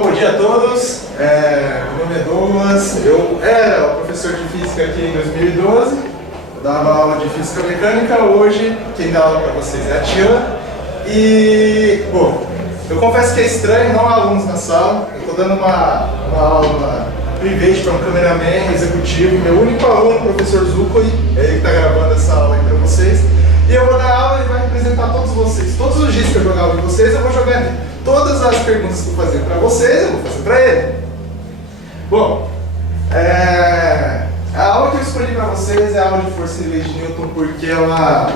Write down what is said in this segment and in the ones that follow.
Bom dia a todos. Meu nome é Douglas. Eu era o professor de física aqui em 2012. Eu dava aula de física mecânica. Hoje, quem dá aula para vocês é a Tila. E, bom, eu confesso que é estranho, não há alunos na sala. Eu estou dando uma aula private para um cameraman executivo. Meu único aluno, o professor Zuccoli, é ele que está gravando essa aula aí para vocês. E eu vou dar aula e vai representar todos vocês. Todos os dias que eu jogar aula de vocês, eu vou jogar nele. Todas as perguntas que eu fazer para vocês, eu vou fazer para ele. Bom, a aula que eu escolhi para vocês é a aula de força e lei de Newton, porque ela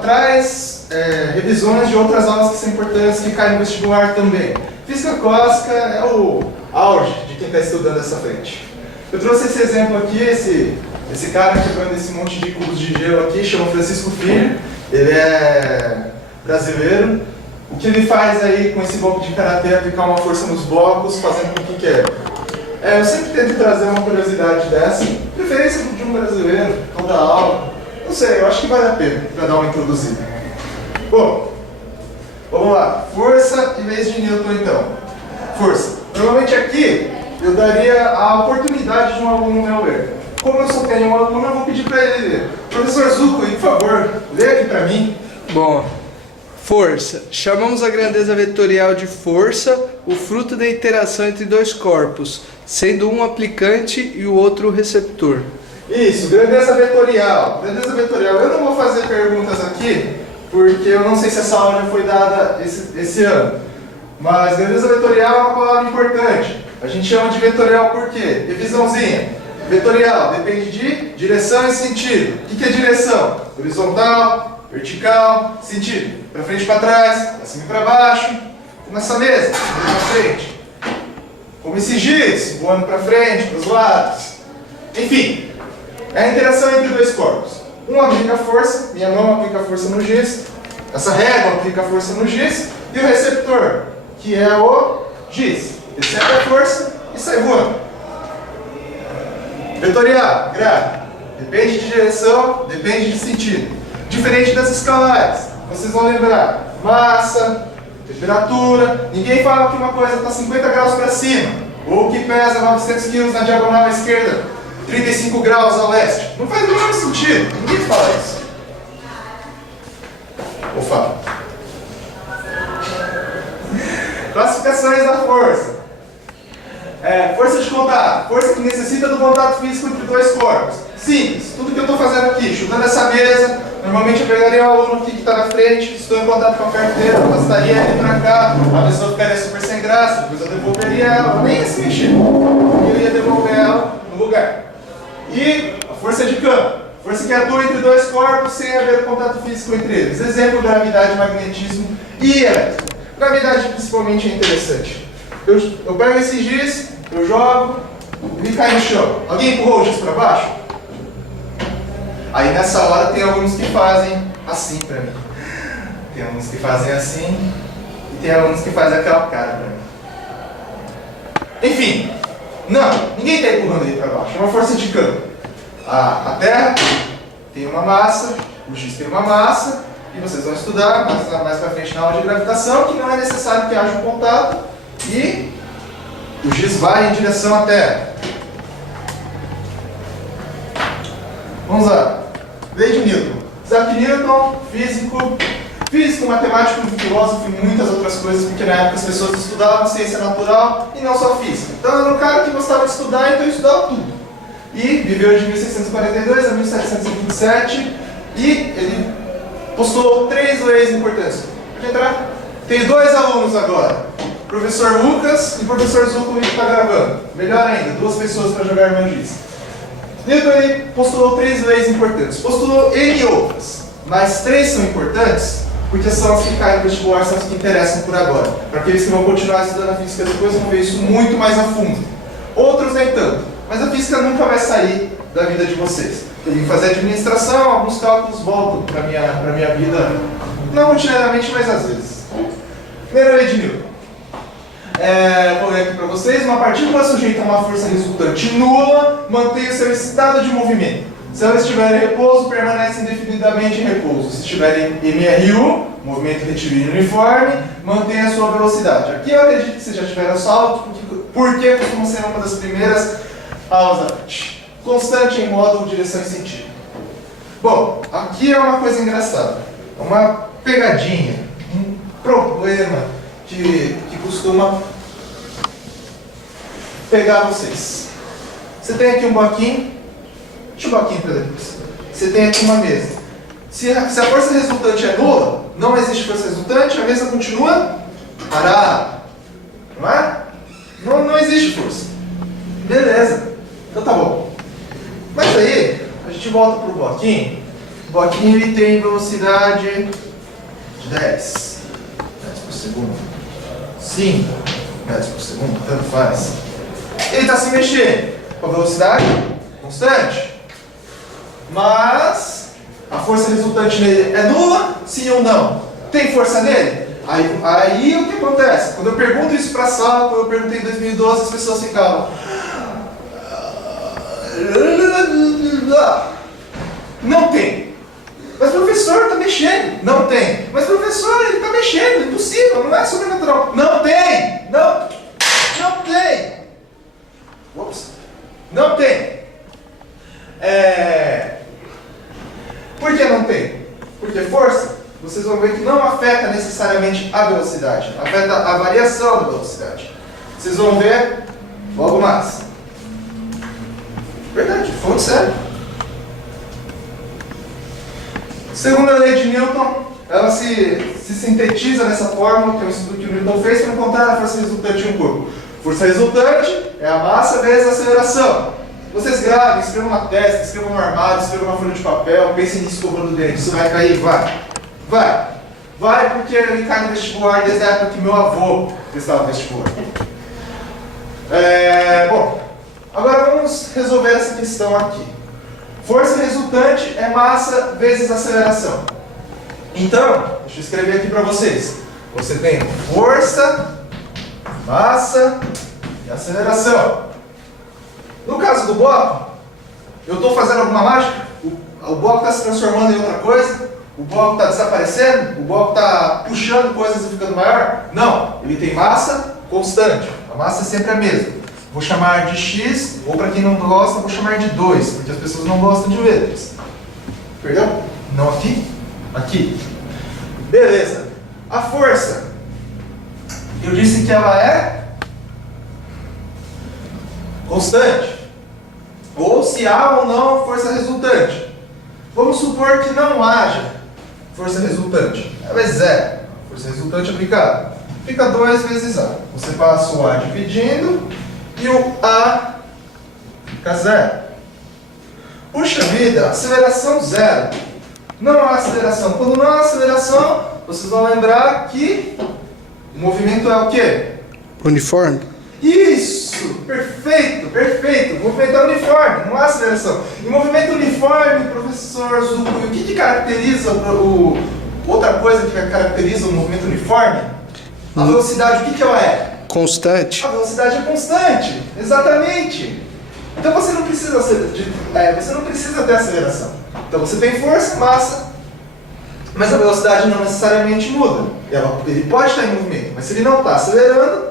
traz revisões de outras aulas que são importantes, que caem no vestibular também. Física clássica é o auge de quem está estudando essa frente. Eu trouxe esse exemplo aqui, esse cara quebrando esse monte de cubos de gelo aqui, chama Francisco Filho. Ele é brasileiro. O que ele faz aí com esse golpe de karatê é aplicar uma força nos blocos, fazendo com que eu sempre tento trazer uma curiosidade dessa, preferência de um brasileiro, toda aula. Não sei, eu acho que vale a pena para dar uma introduzida. Bom, vamos lá. Força em vez de Newton, então. Força. Normalmente aqui eu daria a oportunidade de um aluno meu ler. Como eu só tenho um aluno, eu vou pedir para ele ler. Professor Zuccoli, por favor, lê aqui para mim. Bom, força. Chamamos a grandeza vetorial de força, o fruto da interação entre dois corpos, sendo um aplicante e o outro receptor. Isso, grandeza vetorial. Grandeza vetorial. Eu não vou fazer perguntas aqui, porque eu não sei se essa aula já foi dada esse ano. Mas grandeza vetorial é uma palavra importante. A gente chama de vetorial por quê? Revisãozinha. Vetorial depende de direção e sentido. O que é direção? Horizontal, vertical, sentido. Para frente e para trás, para cima e para baixo. Nessa mesa, para frente. Como esse giz, voando para frente, para os lados. Enfim, é a interação entre dois corpos. Um aplica força, minha mão aplica força no giz. Essa régua aplica força no giz. E o receptor, que é o giz. Recebe a força e sai voando. Vetorial, grave. Depende de direção, depende de sentido. Diferente das escalares. Vocês vão lembrar, massa, temperatura. Ninguém fala que uma coisa está 50 graus para cima, ou que pesa 900 kg na diagonal à esquerda, 35 graus a leste. Não faz o menor sentido. Ninguém fala isso. Ou fala. Classificações da força. Força de contato. Força que necessita do contato físico entre dois corpos. Simples. Tudo que eu estou fazendo aqui, chutando essa mesa, normalmente eu pegaria o aluno aqui que está na frente, estou em contato com a carteira, arrastaria ele para cá, a pessoa ficaria super sem graça, depois eu devolveria ela, nem ia se mexer, eu ia devolver ela no lugar. E a força de campo, força que atua entre dois corpos sem haver contato físico entre eles. Exemplo, gravidade, magnetismo e elétrico. Gravidade principalmente é interessante. Eu pego esse giz, eu jogo, ele cai no chão. Alguém empurrou o giz para baixo? Aí nessa hora tem alunos que fazem assim pra mim. Tem alunos que fazem assim e tem alunos que fazem aquela cara pra mim. Enfim, não, ninguém está empurrando ele para baixo, é uma força de campo. A Terra tem uma massa, o giz tem uma massa, e vocês vão estudar mais pra frente na aula de gravitação que não é necessário que haja um contato e o giz vai em direção à Terra. Vamos lá. Lei de Newton. Isaac Newton, físico, matemático, filósofo e muitas outras coisas, porque na época as pessoas estudavam ciência natural e não só física. Então era um cara que gostava de estudar, então estudava tudo. E viveu de 1642 a 1727 e ele postulou 3 leis importantes. Pode entrar? Tem 2 alunos agora. Professor Lucas e professor Zuccoli que está gravando. Melhor ainda, 2 pessoas para jogar irmão giz. Newton ele postulou 3 leis importantes. Postulou N outras, mas 3 são importantes porque são as que caem no vestibular, são as que interessam por agora. Para aqueles que vão continuar estudando a física depois vão ver isso muito mais a fundo. Outros nem tanto, mas a física nunca vai sair da vida de vocês. Eu tenho que fazer administração, alguns cálculos voltam para a minha vida, não rotineiramente, mas às vezes. Primeira lei de Newton. Vou ler aqui para vocês. Uma partícula sujeita a uma força resultante nula mantém o seu estado de movimento. Se ela estiver em repouso, permanece indefinidamente em repouso. Se estiver em MRU, movimento retilíneo uniforme, mantém a sua velocidade. Aqui eu acredito que vocês já tiveram salto, porque costuma ser uma das primeiras aulas da noite. Constante em modo, direção e sentido. Bom, aqui é uma coisa engraçada, uma pegadinha, um problema que costuma pegar vocês. Você tem aqui um bloquinho, deixa o bloquinho para depois. Você tem aqui uma mesa. Se a força resultante é nula, não existe força resultante, a mesa continua parada. Não é? Não existe força. Beleza. Então tá bom. Mas aí, a gente volta para o bloquinho. O bloquinho ele tem velocidade de 10 metros por segundo. 5 metros por segundo, tanto faz. Ele está se mexendo com a velocidade constante. Mas a força resultante nele é nula? Sim ou não? Tem força nele? Aí o que acontece? Quando eu pergunto isso para a sala, quando eu perguntei em 2012, as pessoas ficavam... Não tem. Mas professor, está mexendo. Não tem. Mas professor, ele está mexendo. Impossível, não é sobrenatural. Não tem. Não tem. Ups. Não tem. Por que não tem? Porque força, vocês vão ver que não afeta necessariamente a velocidade, afeta a variação da velocidade. Vocês vão ver logo mais. Verdade, fonte sério. Segundo a lei de Newton, ela se sintetiza nessa fórmula, que é um estudo que o Newton fez para encontrar a força resultante em um corpo. Força resultante é a massa vezes a aceleração. Vocês gravem, escrevam na testa, escrevam no armário, escrevam na folha de papel, pensem nisso escovando o dente. Isso vai cair? Vai, porque ele cai no vestibular desde a época que meu avô prestava vestibular. Bom, agora vamos resolver essa questão aqui. Força resultante é massa vezes aceleração. Então, deixa eu escrever aqui para vocês. Você tem força, massa e aceleração. No caso do bloco, eu estou fazendo alguma mágica? O bloco está se transformando em outra coisa? O bloco está desaparecendo? O bloco está puxando coisas e ficando maior? Não, ele tem massa constante. A massa é sempre a mesma. Vou chamar de x, ou para quem não gosta, vou chamar de 2, porque as pessoas não gostam de letras. Perdão? Não aqui? Aqui. Beleza. A força. Eu disse que ela é constante. Ou se há ou não força resultante. Vamos supor que não haja força resultante. Ela é zero. Força resultante aplicada. Fica 2 vezes A. Você passa o A dividindo e o A fica zero. Puxa vida, aceleração zero. Não há aceleração. Quando não há aceleração, vocês vão lembrar que o movimento é o quê? Uniforme. Isso! Perfeito! O movimento é uniforme, não há aceleração. E movimento uniforme, professor Zucco, o que caracteriza outra coisa que caracteriza o movimento uniforme? A velocidade, o que ela é? Constante. A velocidade é constante, exatamente. Então você não precisa ter aceleração. Então você tem força, massa, mas a velocidade não necessariamente muda. Ele pode estar em movimento, mas se ele não está acelerando,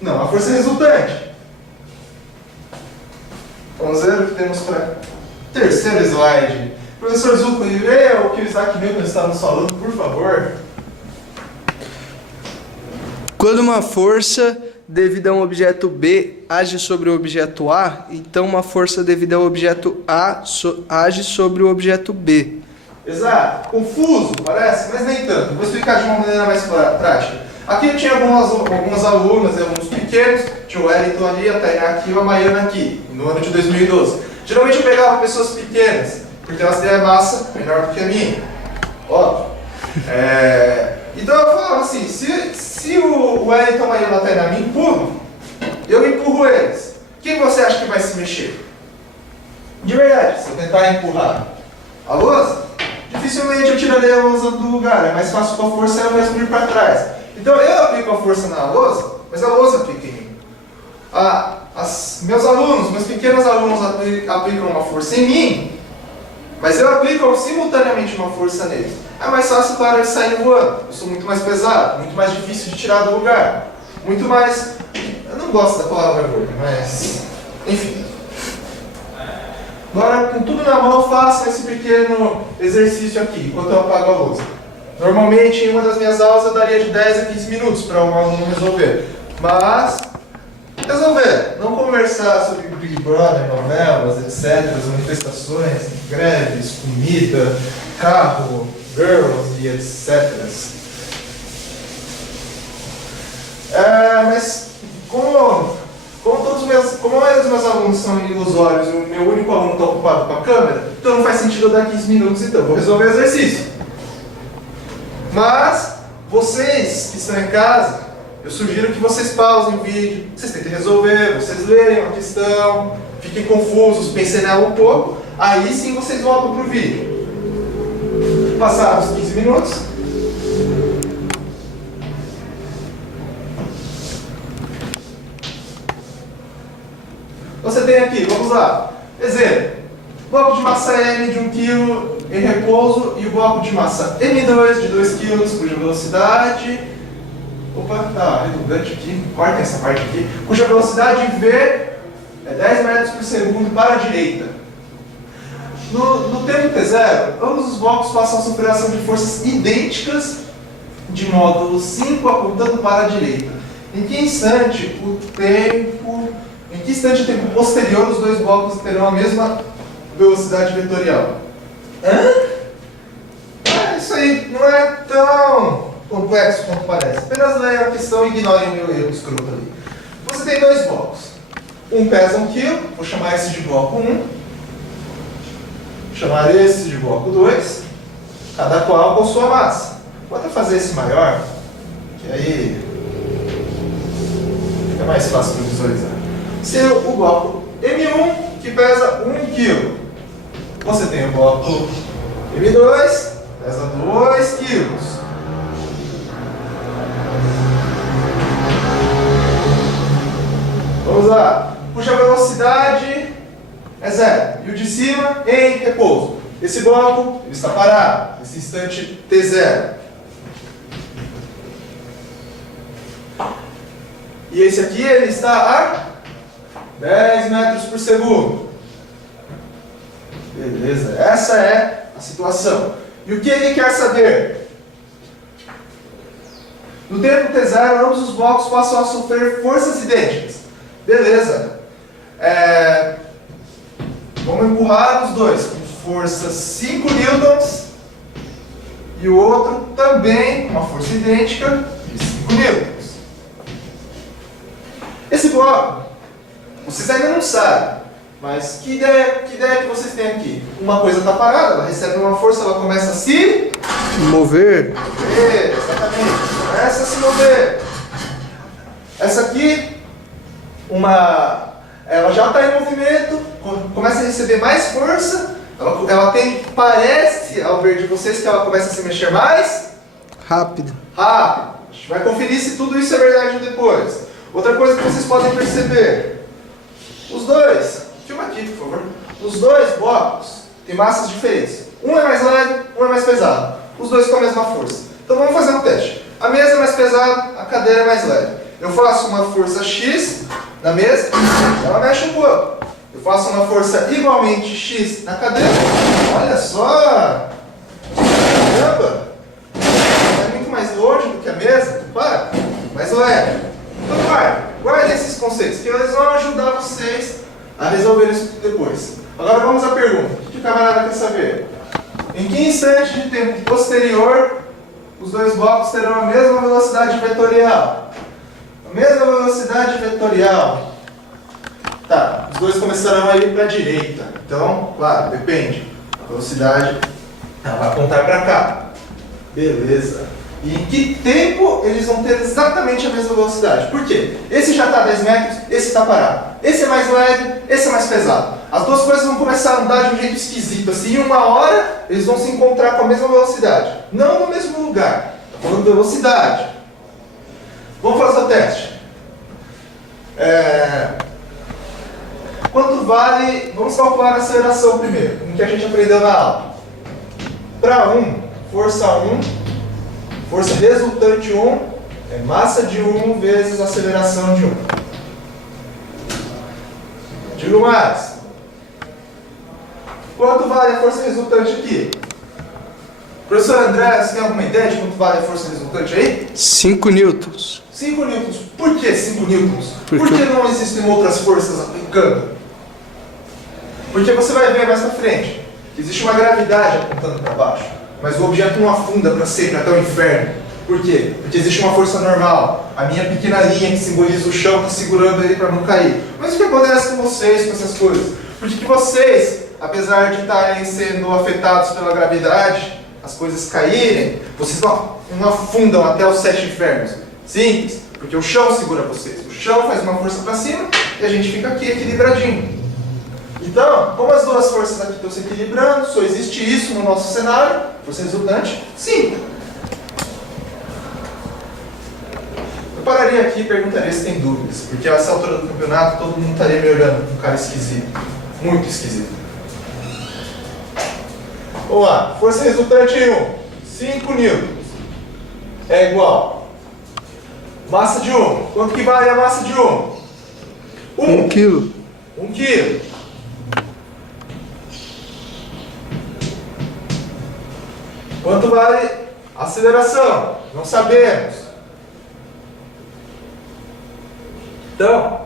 não há força resultante. Vamos ver o que temos para terceiro slide. Professor Zucco, leia o que o Isaac Newton está nos falando, por favor. Quando uma força devida a um objeto B age sobre o objeto A, então uma força devida ao objeto A age sobre o objeto B. Exato. Confuso, parece, mas nem tanto. Vou explicar de uma maneira mais prática. Aqui eu tinha algumas alunas, alguns pequenos, tinha o Wellington ali, a Tainá aqui e a Maiana aqui, no ano de 2012. Geralmente eu pegava pessoas pequenas, porque elas têm a massa menor do que a minha. Óbvio. Então eu falava assim, se o Wellington, a Maiana e a Tainá me empurram, eu empurro eles. Quem você acha que vai se mexer? De verdade, se eu tentar empurrar a lousa, dificilmente eu tirarei a lousa do lugar, é mais fácil com a força ela mesmo ir para trás. Então eu aplico a força na lousa, mas a lousa aplica em mim. Meus pequenos alunos aplicam uma força em mim, mas eu aplico simultaneamente uma força neles. é mais fácil, claro, eles saírem voando. Eu sou muito mais pesado, muito mais difícil de tirar do lugar. Muito mais... Eu não gosto da palavra gordo, mas... Enfim. Agora, com tudo na mão, façam esse pequeno exercício aqui, enquanto eu apago a luz. Normalmente, em uma das minhas aulas, eu daria de 10 a 15 minutos para um aluno resolver. Mas, resolver. Não conversar sobre Big Brother, novelas, etc., as manifestações, greves, comida, carro, girls e etc. Mas, como a maioria dos meus alunos são ilusórios e o meu único aluno está ocupado com a câmera, então não faz sentido eu dar 15 minutos, então vou resolver o exercício. Mas, vocês que estão em casa, eu sugiro que vocês pausem o vídeo, vocês tentem resolver, vocês lerem a questão, fiquem confusos, pensem nela um pouco, aí sim vocês voltam para o vídeo. Passaram os 15 minutos. Você tem aqui, vamos lá. Exemplo, bloco de massa M de 1 kg em repouso e o bloco de massa M2 de 2 kg cuja velocidade... Opa, tá redundante aqui, cortem essa parte aqui. Cuja velocidade V é 10 metros por segundo para a direita. No tempo T0, ambos os blocos passam a sofrer ação de forças idênticas de módulo 5 apontando para a direita. Em que instante o tempo posterior os dois blocos terão a mesma velocidade vetorial? Isso aí não é tão complexo quanto parece. Apenas leiam a questão e ignorem o meu erro escroto ali. Você tem dois blocos. Um pesa 1 kg, vou chamar esse de bloco 1. Vou chamar esse de bloco 2. Cada qual com sua massa. Vou até fazer esse maior, que aí fica mais fácil para visualizar. Se o bloco M1, que pesa 1 kg. Você tem o bloco M2, pesa 2 kg. Vamos lá. Cuja velocidade é 0. E o de cima em repouso. Esse bloco ele está parado, nesse instante T0. E esse aqui ele está a 10 metros por segundo. Beleza, essa é a situação. E o que ele quer saber? No tempo T0, ambos os blocos passam a sofrer forças idênticas. Beleza. Vamos empurrar os dois com força 5 newtons e o outro também com uma força idêntica de 5 newtons. Esse bloco, vocês ainda não sabem, mas que ideia que vocês têm aqui? Uma coisa está parada, ela recebe uma força, ela começa a se mover. Exatamente, começa a se mover. Essa aqui, ela já está em movimento, começa a receber mais força, ela parece, ao ver de vocês, que ela começa a se mexer mais rápido. A gente vai conferir se tudo isso é verdade depois. Outra coisa que vocês podem perceber, os dois, filma aqui por favor, os dois blocos têm massas diferentes. Um é mais leve, um é mais pesado. Os dois com a mesma força. Então vamos fazer um teste. A mesa é mais pesada, a cadeira é mais leve. Eu faço uma força X na mesa, ela mexe um pouco. Eu faço uma força igualmente X na cadeira, olha só! Caramba! É muito mais longe do que a mesa, para, mais leve. Então guardem esses conceitos, que eles vão ajudar vocês a resolver isso depois. Agora vamos à pergunta. O que o camarada quer saber? Em que instante de tempo posterior os dois blocos terão a mesma velocidade vetorial? A mesma velocidade vetorial. Tá, os dois começarão a ir para a direita. Então, claro, depende. A velocidade ela vai apontar para cá. Beleza. E em que tempo eles vão ter exatamente a mesma velocidade? Por quê? Esse já está a 10 metros, esse está parado. Esse é mais leve, esse é mais pesado. As duas coisas vão começar a andar de um jeito esquisito. Assim, em uma hora, eles vão se encontrar com a mesma velocidade. Não no mesmo lugar. Estou falando de velocidade. Vamos fazer o teste. Quanto vale... Vamos calcular a aceleração primeiro, o que a gente aprendeu na aula. Para 1, força 1, força resultante 1, é massa de 1 vezes aceleração de 1. Digo mais. Quanto vale a força resultante aqui? Professor André, você tem alguma ideia de quanto vale a força resultante aí? 5 newtons. 5 newtons. Por que 5 newtons? Por Por quê? que não existem outras forças aplicando? Porque você vai ver mais pra frente que existe uma gravidade apontando para baixo, mas o objeto não afunda para sempre até o inferno. Por quê? Porque existe uma força normal. A minha pequena linha que simboliza o chão está segurando ele para não cair. Mas o que acontece com vocês, com essas coisas? Porque que vocês, apesar de estarem sendo afetados pela gravidade, as coisas caírem, vocês não afundam até os 7 infernos. Simples, porque o chão segura vocês. O chão faz uma força para cima e a gente fica aqui equilibradinho. Então, como as duas forças aqui estão se equilibrando, só existe isso no nosso cenário, força resultante, 5. Eu pararia aqui e perguntaria se tem dúvidas, porque a essa altura do campeonato todo mundo estaria me olhando com um cara esquisito, muito esquisito. Vamos lá, força resultante 1, 5 newtons, é igual. Massa de 1, quanto que vale a massa de 1? 1 quilo. 1 quilo. Quanto vale a aceleração? Não sabemos. Então,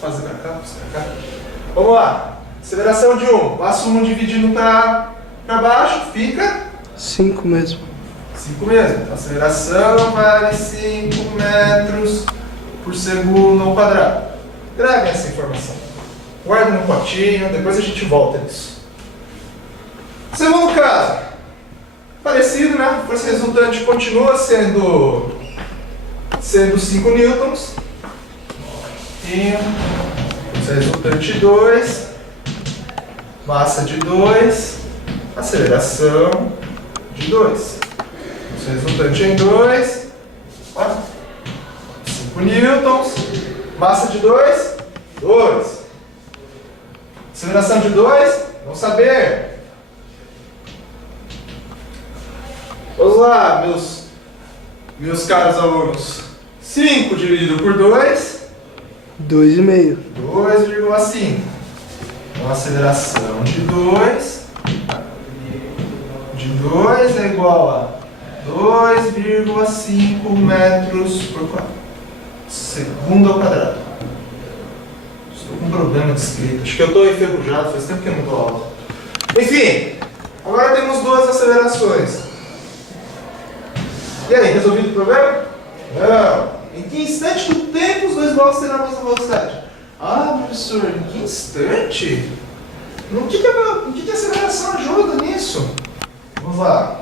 fazer para cá, pra cá. Vamos lá. Aceleração de 1. Passo 1 dividindo para baixo, fica 5 mesmo. 5 mesmo. Então, aceleração vale 5 metros por segundo ao quadrado. Grave essa informação. Guarde no potinho, depois a gente volta nisso. Segundo caso. Parecido, né? A força resultante continua sendo 5 newtons. E força resultante 2, massa de 2, aceleração de 2. Força resultante em 2, 5 newtons, massa de 2, 2. Aceleração de 2, vamos saber. Vamos lá, meus caros alunos. 5 dividido por 2, 2,5. 2,5. Então, a aceleração de 2 é igual a 2,5 metros por segundo ao quadrado. Estou com um problema de escrita. Acho que eu estou enferrujado, faz tempo que eu não dou aula. Enfim, agora temos duas acelerações. E aí, resolvido o problema? Não. Em que instante do tempo os dois blocos terão a mesma velocidade? Ah, professor, em que instante? No que a aceleração ajuda nisso? Vamos lá.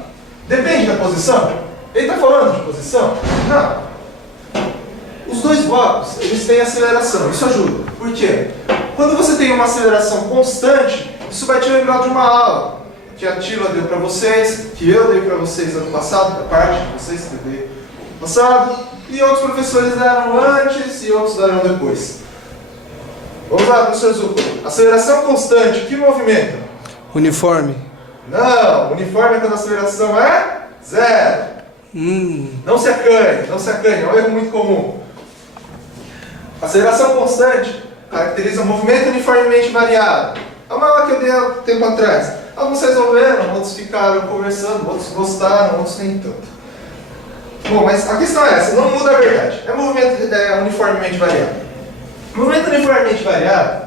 Depende da posição? Ele está falando de posição? Não. Os dois blocos, eles têm aceleração, isso ajuda. Por quê? Quando você tem uma aceleração constante, isso vai te lembrar de uma aula que a Tila deu para vocês, que eu dei para vocês ano passado, da parte de vocês que eu dei ano passado, e outros professores deram antes e outros deram depois. Vamos lá, professor Zucco. Aceleração constante, que movimento? Uniforme. Não, uniforme é quando a aceleração é 0. Não se acanhe, é um erro muito comum. Aceleração constante caracteriza um movimento uniformemente variado. É uma aula que eu dei há tempo atrás. Alguns resolveram, outros ficaram conversando, outros gostaram, outros nem tanto. Bom, mas a questão é essa, não muda a verdade. É movimento uniformemente variado. Movimento uniformemente variado,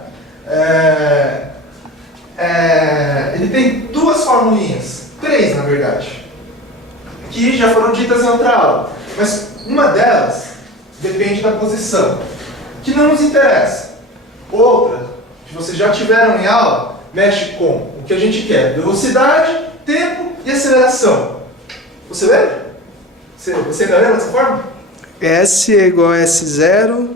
ele tem duas formulinhas, 3 na verdade, que já foram ditas em outra aula. Mas uma delas depende da posição, que não nos interessa. Outra, que vocês já tiveram em aula, mexe com o que a gente quer: velocidade, tempo e aceleração. Você lembra? Você ainda lembra dessa forma? S é igual a S0.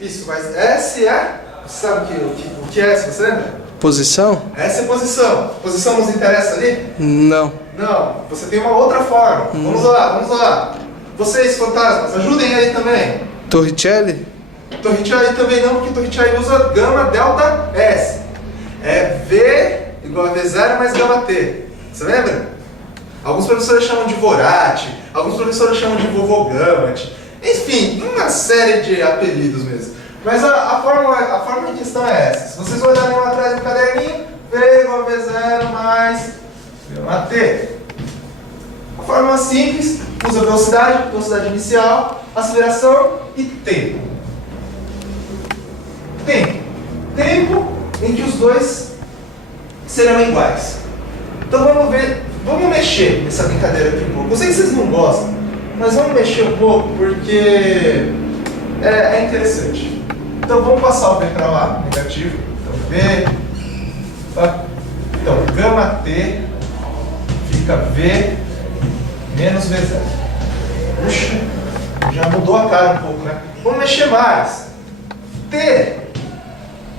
Isso, mas S é... Você sabe o que é S, você lembra? Posição? S é posição. Posição nos interessa ali? Não. Não, você tem uma outra forma. Vamos lá. Vocês, fantasmas, ajudem aí também. Torricelli? Torricelli também não, porque Torricelli usa gama delta S. É V igual a V0 mais gama T. Você lembra? Alguns professores chamam de Vorati, alguns professores chamam de vovô Gamut. Enfim, uma série de apelidos mesmo. Mas a forma em questão é essa. Se vocês olharem lá atrás do caderninho, V igual a V0 mais T. A forma simples usa velocidade inicial, aceleração e tempo. Tempo em que os dois serão iguais. Então vamos mexer nessa brincadeira aqui um pouco. Eu sei que vocês não gostam, mas vamos mexer um pouco porque é interessante. Então vamos passar o V para lá, negativo. Então V, tá? Então gama T fica V menos V0. Puxa, já mudou a cara um pouco, né? Vamos mexer mais. T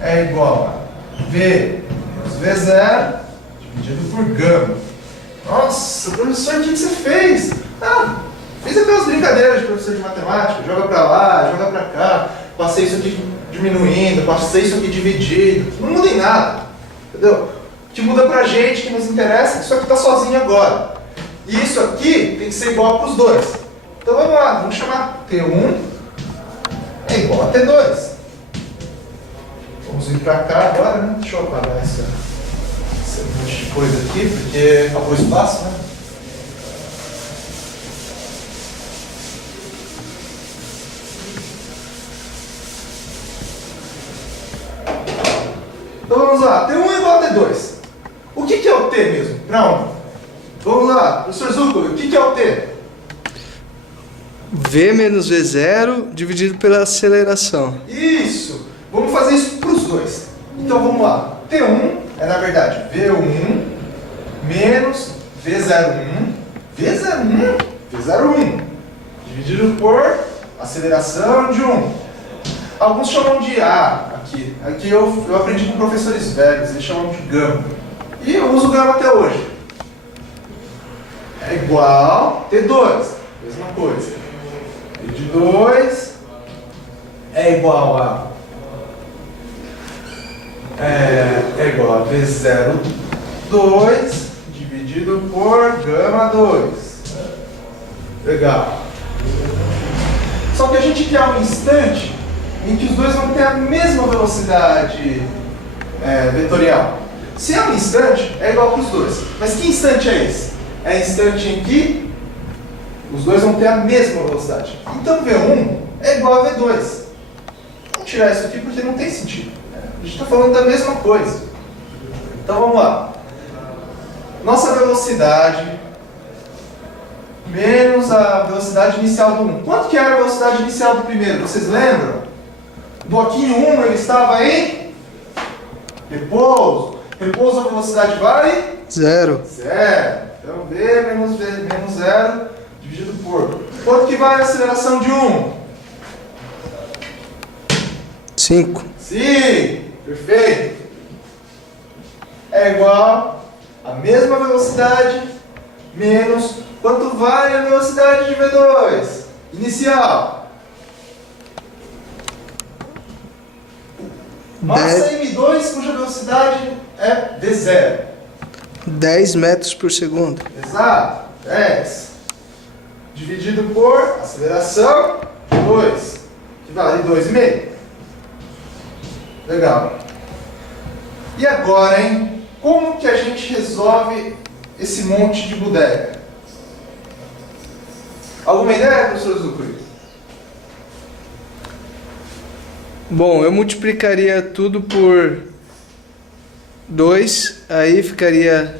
é igual a V menos V0 dividido por gama. Nossa, professor, o que você fez? Fiz aquelas brincadeiras de professor de matemática, joga pra lá, joga pra cá, passei isso aqui diminuindo, passei isso aqui dividido, não muda em nada, entendeu? O que muda pra gente, que nos interessa, é que isso aqui tá sozinho agora. E isso aqui tem que ser igual para os dois. Então vamos lá, vamos chamar T1 é igual a T2. Vamos vir pra cá agora, né? Deixa eu apagar essa monte de coisa aqui, porque acabou o espaço, né? Então vamos lá, T1 é igual a T2. O que é o T mesmo? Para onde? Vamos lá, professor Zucco, o que é o T? V menos V0 dividido pela aceleração. Isso! Vamos fazer isso para os dois. Então vamos lá, T1 é na verdade V1 menos V01, V01 dividido por aceleração de 1. Alguns chamam de A aqui. Aqui eu aprendi com professores velhos, eles chamam de gama. E eu uso gama até hoje. É igual T2, mesma coisa. V de 2 é igual a igual a V02 dividido por gama 2. Legal. Só que a gente quer um instante em que os dois vão ter a mesma velocidade vetorial. Se é um instante, é igual para os dois. Mas que instante é esse? É instante em que os dois vão ter a mesma velocidade. Então V1 é igual a V2. Vamos tirar isso aqui porque não tem sentido. A gente está falando da mesma coisa. Então vamos lá. Nossa velocidade menos a velocidade inicial do 1. Quanto que era a velocidade inicial do primeiro? Vocês lembram? O bloquinho 1 ele estava em repouso. Repouso, a velocidade vale? 0. Então V menos 0 dividido por... Quanto que vale a aceleração de 1? 5. Sim, perfeito. É igual a mesma velocidade menos... Quanto vale a velocidade de V2? Inicial. Massa M2 cuja velocidade é V0. 10 metros por segundo. Exato, 10. Dividido por aceleração de 2, que vale 2,5. Legal. E agora, hein? Como que a gente resolve esse monte de bodega? Alguma ideia, professor Zucco? Bom, eu multiplicaria tudo por 2, aí ficaria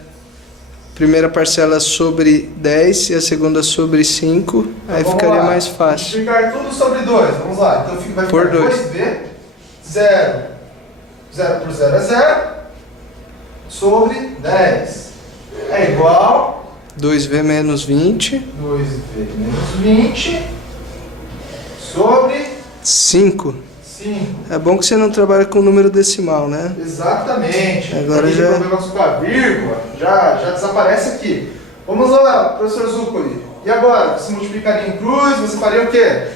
a primeira parcela sobre 10 e a segunda sobre 5, aí ficaria lá. mais fácil. Multiplicar tudo sobre 2, vamos lá. Então vai ficar Por 2. 2V, 0. 0 por 0 é 0, sobre 10. É igual 2V menos 20. 2V menos 20 sobre 5. 5. É bom que você não trabalha com número decimal, né? Exatamente. Agora tem já... problemas com a vírgula, já desaparece aqui. Vamos lá, professor Zucco. E agora? Você multiplicaria em cruz, você faria o quê?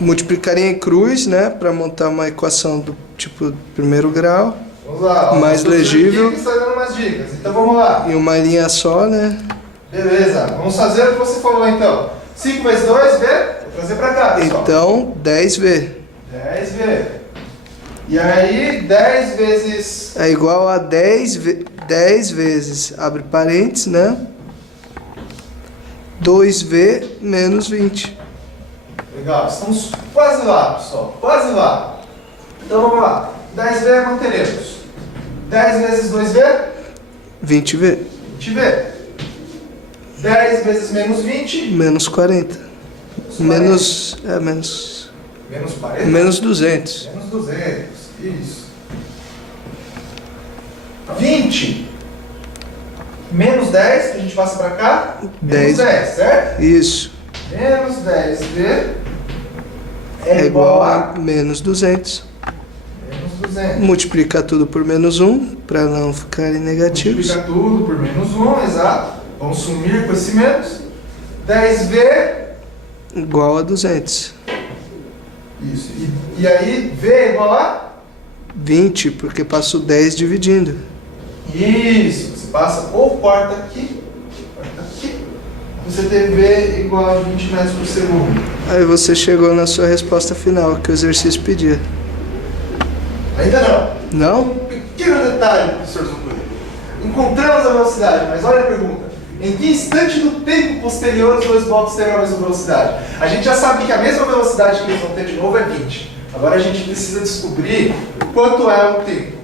Multiplicaria em cruz, né? Para montar uma equação do tipo primeiro grau. Vamos lá. Ó. Mais legível. Está dando umas dicas. Então vamos lá. Em uma linha só, né? Beleza. Vamos fazer o que você falou então. 5 vezes 2, V. Vou trazer para cá, pessoal. Então, 10V. 10V. E aí, 10 vezes... É igual a 10 vezes, abre parênteses, né? 2V menos 20. Legal, estamos quase lá, pessoal. Quase lá. Então vamos lá. 10V manteremos. 10 vezes 2V? 20V. 20V. 10 vezes menos 20? Menos 40. Menos 40. Menos 200. Menos 200. Isso. 20 menos 10, que a gente passa para cá, menos 10, certo? Isso. Menos 10V é igual a menos 200. menos 200. Multiplica tudo por menos 1, para não ficarem negativos. Multiplica tudo por menos 1, exato. Vamos sumir com esse menos. 10V igual a 200. Isso. E aí, V é igual a? 20, porque passo 10 dividindo. Isso. Você passa ou corta aqui, você tem V igual a 20 metros por segundo. Aí você chegou na sua resposta final, que o exercício pedia. Ainda não. Não? Um pequeno detalhe, professor Zucuri. Encontramos a velocidade, mas olha a pergunta. Em que instante do tempo posterior os dois blocos terão a mesma velocidade? A gente já sabe que a mesma velocidade que eles vão ter de novo é 20. Agora a gente precisa descobrir quanto é o tempo.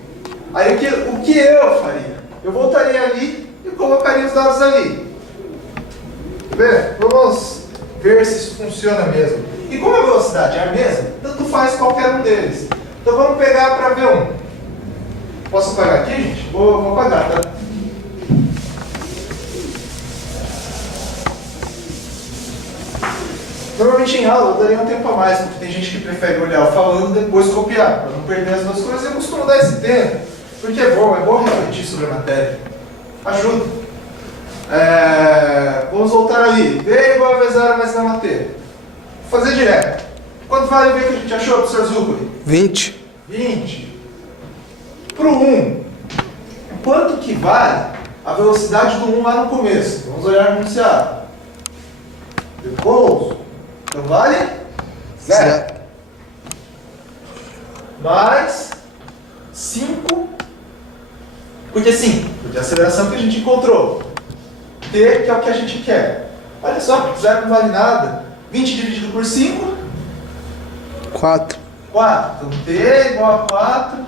Aí o que eu faria? Eu voltaria ali e colocaria os dados ali. Vamos ver se isso funciona mesmo. E como a velocidade é a mesma, tanto faz qualquer um deles. Então vamos pegar para V1. Posso apagar aqui, gente? Vou apagar, tá? Normalmente em aula eu daria um tempo a mais, porque tem gente que prefere olhar o falando e depois copiar. Para não perder as duas coisas, eu costumo dar esse tempo. Porque é bom refletir sobre a matéria. Ajuda. Vamos voltar ali. V igual a V0 mais gama T. Vou fazer direto. Quanto vale o V que a gente achou, professor Zucuri? 20. 20. Para o 1, quanto que vale a velocidade do 1 lá no começo? Vamos olhar no enunciado. Depois, então vale 0. Mais 5. Porque sim, porque a aceleração que a gente encontrou. T, que é o que a gente quer. Olha só, 0 não vale nada. 20 dividido por 5? 4. 4. Então T igual a 4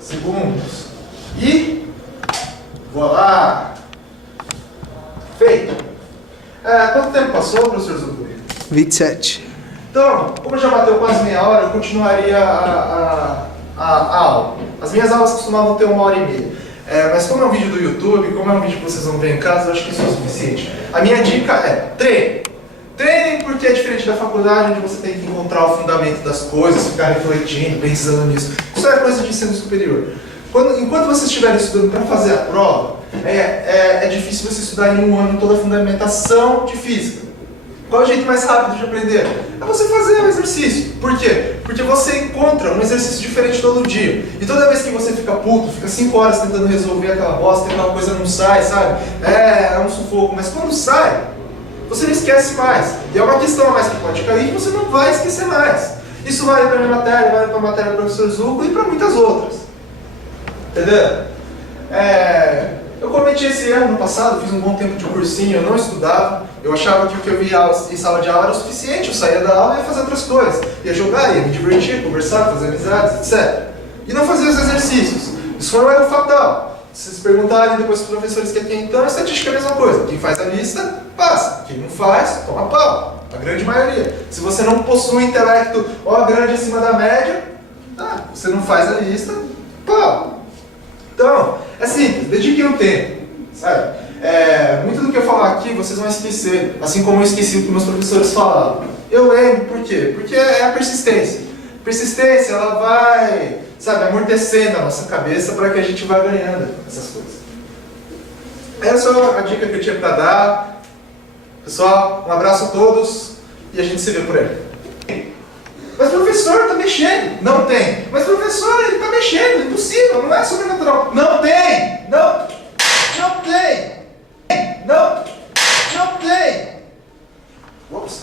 segundos. E voilá! Feito. Quanto tempo passou, professor Zucuri? 27. Então, como já bateu quase meia hora, eu continuaria a aula. As minhas aulas costumavam ter 1h30. Mas como é um vídeo do YouTube, como é um vídeo que vocês vão ver em casa, eu acho que isso é o suficiente. A minha dica é treinem. Treinem porque é diferente da faculdade, onde você tem que encontrar o fundamento das coisas, ficar refletindo, pensando nisso. Isso é coisa de ensino superior. Enquanto vocês estiverem estudando para fazer a prova, é difícil você estudar em um ano toda a fundamentação de física. Qual é o jeito mais rápido de aprender? É você fazer o exercício. Por quê? Porque você encontra um exercício diferente todo dia. E toda vez que você fica puto, fica 5 horas tentando resolver aquela bosta e aquela coisa não sai, sabe? É um sufoco. Mas quando sai, você não esquece mais. E é uma questão a mais que pode cair que você não vai esquecer mais. Isso vale para a minha matéria, vale para a matéria do professor Zucco e para muitas outras. Entendeu? Eu cometi esse erro no passado, fiz um bom tempo de cursinho, eu não estudava. Eu achava que o que eu via em sala de aula era o suficiente. Eu saía da aula e ia fazer outras coisas. Ia jogar, ia me divertir, conversar, fazer amizades, etc. E não fazia os exercícios. Isso foi um erro fatal. Se vocês perguntarem depois para os professores que aqui então, a estatística é a mesma coisa. Quem faz a lista, passa. Quem não faz, toma pau. A grande maioria. Se você não possui intelecto grande acima da média, você não faz a lista, pau. Então, é simples, dediquem um tempo, sabe? Muito do que eu falar aqui vocês vão esquecer, assim como eu esqueci o que meus professores falavam. Eu lembro, por quê? Porque é a persistência. A persistência, ela vai, amortecendo a nossa cabeça para que a gente vá ganhando essas coisas. Essa é a dica que eu tinha para dar. Pessoal, um abraço a todos e a gente se vê por aí. Mas professor, está mexendo. Não tem. Mas professor, ele está mexendo, é impossível. possível, não é sobrenatural. Não tem! Não! Não tem! Não! Não tem! Ops!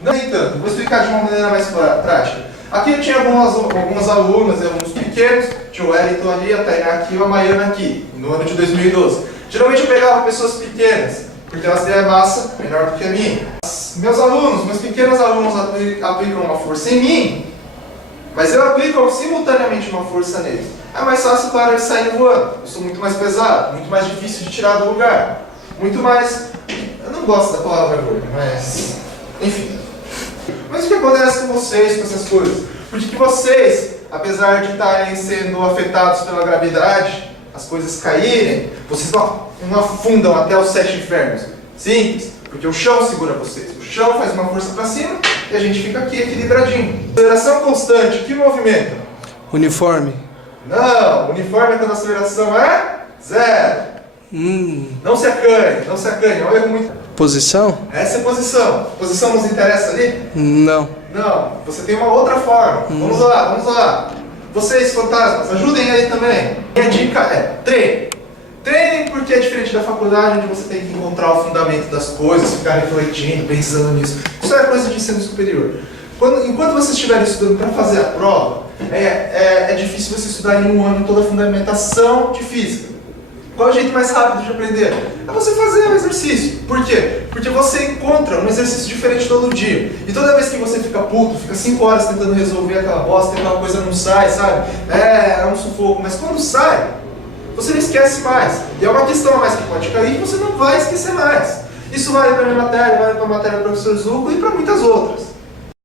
Não tem tanto, vou explicar de uma maneira mais prática. Aqui eu tinha algumas alunas, alunos pequenos, tinha o Wellington ali, a Tainá aqui e a Maiana aqui, no ano de 2012. Geralmente eu pegava pessoas pequenas, porque elas têm a massa menor do que a minha. Meus pequenos alunos aplicam uma força em mim, mas eu aplico simultaneamente uma força neles. É mais fácil para eles saírem voando. Eu sou muito mais pesado, muito mais difícil de tirar do lugar. Muito mais... Eu não gosto da palavra agora, mas... Enfim. Mas o que acontece com vocês, com essas coisas? Porque que vocês, apesar de estarem sendo afetados pela gravidade, as coisas caírem, vocês não afundam até os 7 infernos. Simples. Porque o chão segura vocês. O chão faz uma força para cima e a gente fica aqui equilibradinho. Aceleração constante, que movimento? Uniforme. Não, uniforme quando a aceleração é 0. Não se acanhe, não se acanhe, é um erro muito... Posição? Essa é posição. Posição nos interessa ali? Não. Não, você tem uma outra forma. Vamos lá, vamos lá. Vocês, fantasmas, ajudem aí também. Minha dica é treinem. Treinem porque é diferente da faculdade, onde você tem que encontrar o fundamento das coisas, ficar refletindo, pensando nisso. Isso é coisa de ensino superior. Enquanto vocês estiverem estudando para fazer a prova, é difícil você estudar em um ano toda a fundamentação de física. Qual é o jeito mais rápido de aprender? É você fazer o exercício. Por quê? Porque você encontra um exercício diferente todo dia. E toda vez que você fica puto, fica 5 horas tentando resolver aquela bosta, e aquela coisa não sai, sabe? É um sufoco. Mas quando sai, você não esquece mais. E é uma questão a mais que pode cair e você não vai esquecer mais. Isso vale para a minha matéria, vale para a matéria do professor Zucco e para muitas outras.